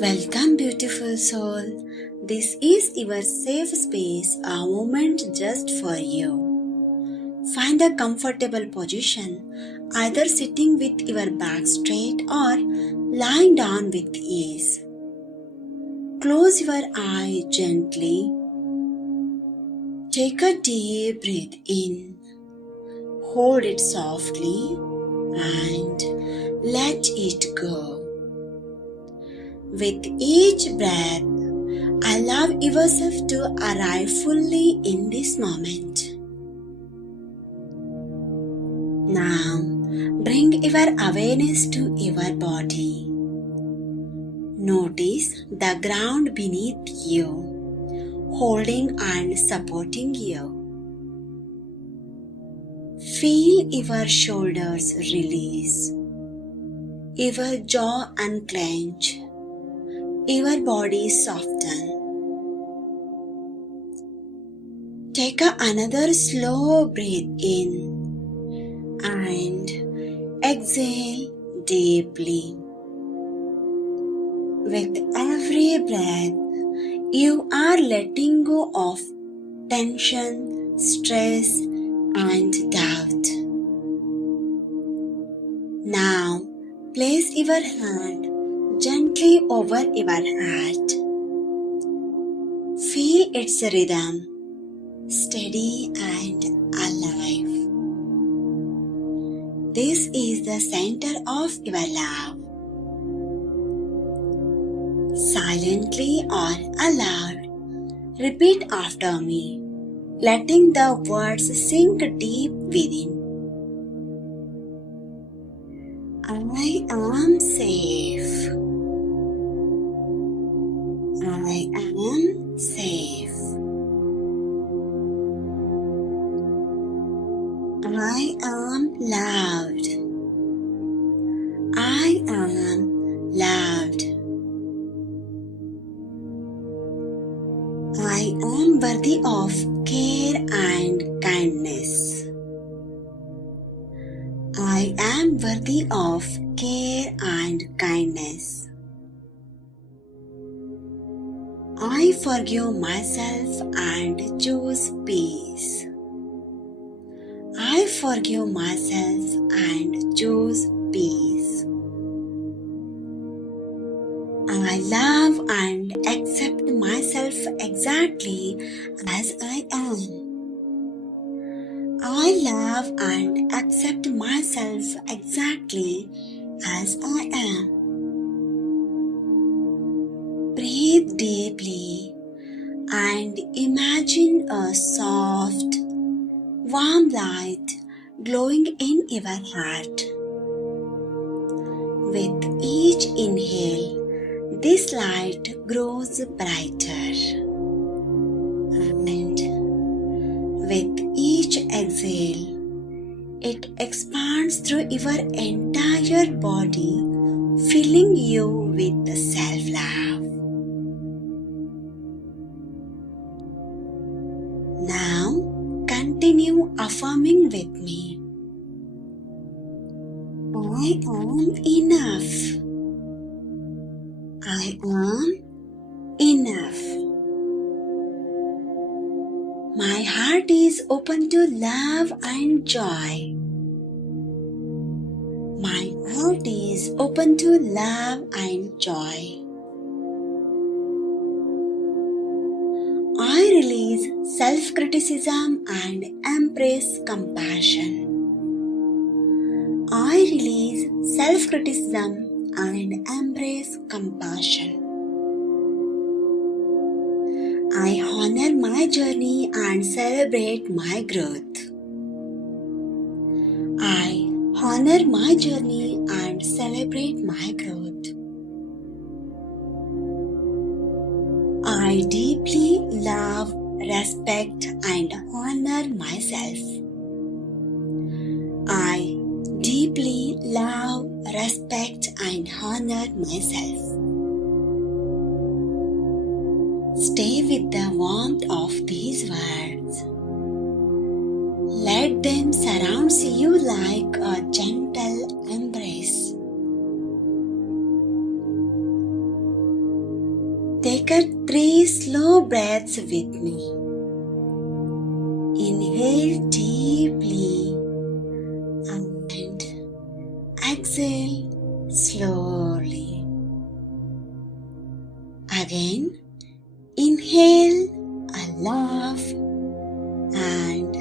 Welcome, beautiful soul. This is your safe space, a moment just for you. Find a comfortable position, either sitting with your back straight or lying down with ease. Close your eyes gently. Take a deep breath in. Hold it softly and let it go. With each breath, allow yourself to arrive fully in this moment. Now, bring your awareness to your body. Notice the ground beneath you, holding and supporting you. Feel your shoulders release, your jaw unclench, your body soften. Take another slow breath in and exhale deeply. With every breath, you are letting go of tension, stress, and doubt. Now, place your hand gently over your heart. Feel its rhythm, steady and alive. This is the center of your love. Silently or aloud, repeat after me, letting the words sink deep within. I am safe. I am safe. I am loved. I am loved. I am worthy of care and kindness. I am worthy of care and kindness. I forgive myself and choose peace. I forgive myself and choose peace. I love and accept myself exactly as I am. I love and accept myself exactly as I am. Breathe deeply and imagine a soft, warm light glowing in your heart. With each inhale, this light grows brighter, and with each exhale, it expands through your entire body, filling you with self-love. Now, continue affirming with me. I am enough. I am enough. My heart is open to love and joy. My heart is open to love and joy. I release self-criticism and embrace compassion. I release self-criticism and embrace compassion. I honor my journey and celebrate my growth. I honor my journey and celebrate my growth. I deeply love, respect, and honor myself. I deeply love, respect, and honor myself. Stay with the warmth of these words. Let them surround you like a gentle embrace. Take a 3 slow breaths with me. Inhale deeply and exhale slowly. Again, inhale a laugh and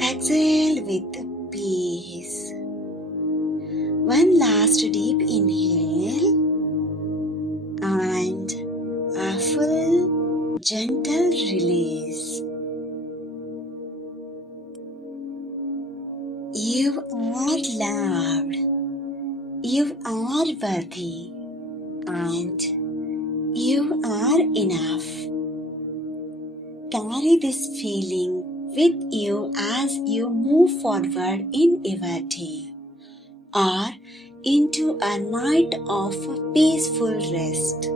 exhale with peace. One last deep inhale and a full gentle release. You are loved, you are worthy, and you are enough. Carry this feeling with you as you move forward in your day or into a night of peaceful rest.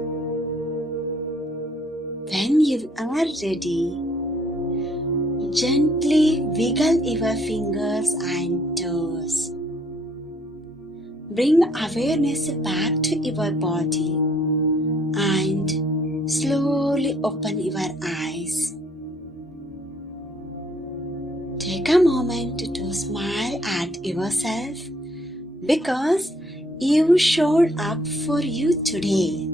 When you are ready, gently wiggle your fingers and toes. Bring awareness back to your body and slowly open your eyes. Take a moment to smile at yourself because you showed up for you today.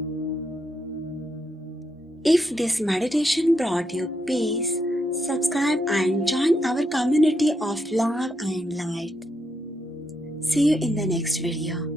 If this meditation brought you peace, subscribe and join our community of love and light. See you in the next video.